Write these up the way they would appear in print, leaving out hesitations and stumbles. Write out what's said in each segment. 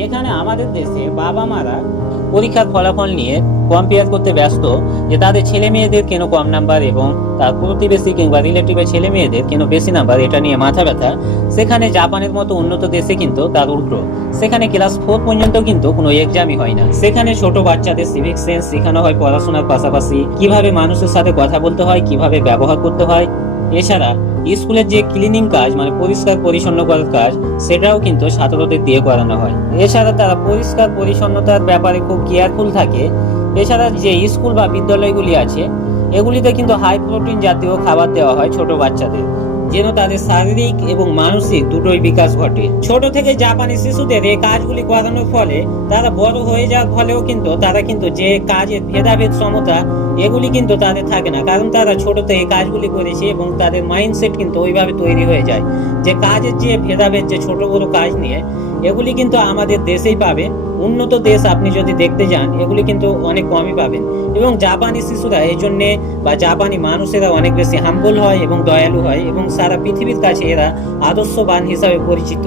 যেখানে আমাদের দেশে বাবা মারা পরীক্ষার ফলাফল নিয়ে কম্পেয়ার করতে ব্যস্ত যে তাদের ছেলে মেয়েদের কেন কম নাম্বার এবং তার প্রতিবেশী কিংবা রিলেটিভের ছেলে মেয়েদের কেন বেশি নাম্বার, এটা নিয়ে মাথা ব্যথা। সেখানে জাপানের মতো উন্নত দেশে কিন্তু তার উল্টো। সেখানে ক্লাস 4 পর্যন্ত কিন্তু কোনো এক্সামই হয় না। সেখানে ছোট বাচ্চাদের সিভিক সেন্স শেখানো হয় পড়াশোনার পাশাপাশি, কিভাবে মানুষের সাথে কথা বলতে হয়, কিভাবে ব্যবহার করতে হয়। এছাড়া স্কুলের যে ক্লিনিং কাজ মানে পরিষ্কার পরিচ্ছন্ন করার কাজ, সেটাও কিন্তু ছাত্রদের দিয়ে করানো হয়। এছাড়া তারা পরিষ্কার পরিচ্ছন্নতার ব্যাপারে খুব কেয়ারফুল থাকে। এছাড়া যে স্কুল বা বিদ্যালয়গুলি আছে, এগুলিতে কিন্তু হাই প্রোটিন জাতীয় খাবার দেওয়া হয় ছোট বাচ্চাদের, যেন তাদের শারীরিক এবং মানসিক দুটোই বিকাশ ঘটে। ছোট থেকে জাপানি শিশুদের এই কাজগুলি করানোর ফলে তারা বড় হয়ে যাওয়ার ফলেও কিন্তু তারা কিন্তু যে কাজের ভেদাভেদ সমতা, এগুলি কিন্তু তাদের থাকে না, কারণ তারা ছোটতে এই কাজগুলি করেছে এবং তাদের মাইন্ডসেট কিন্তু ওইভাবে তৈরি হয়ে যায় যে কাজের যে ভেদাভেদ, যে ছোট বড় কাজ নিয়ে, এগুলি কিন্তু আমাদের দেশেই পাবেন। উন্নত দেশ আপনি যদি দেখতে যান, এগুলি কিন্তু অনেক কমই পাবেন। এবং জাপানি শিশুরা এই জন্যে বা জাপানি মানুষেরা অনেক বেশি হাম্বল হয় এবং দয়ালু হয় এবং সারা পৃথিবীর কাছে এরা আদর্শবান হিসাবে পরিচিত।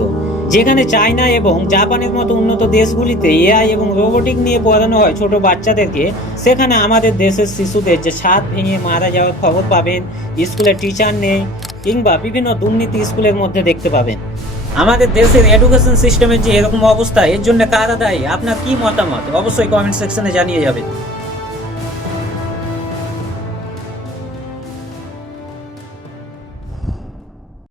যেখানে চায়না এবং জাপানের মতো উন্নত দেশগুলিতে এআই এবং রোবোটিক নিয়ে পড়ানো হয় ছোট বাচ্চাদেরকে, সেখানে আমাদের দেশের শিশুদের যে ছাদ ভেঙে মারা যাওয়ার খবর পাবেন, স্কুলে টিচার নেই কিংবা বিভিন্ন দুর্নীতি স্কুলের মধ্যে দেখতে পাবেন। আমাদের দেশের এডুকেশন সিস্টেমের যে এরকম অবস্থা, এর জন্য কারা দায়ী? আপনার কি মতামত অবশ্যই কমেন্ট সেকশনে জানিয়ে যাবেন।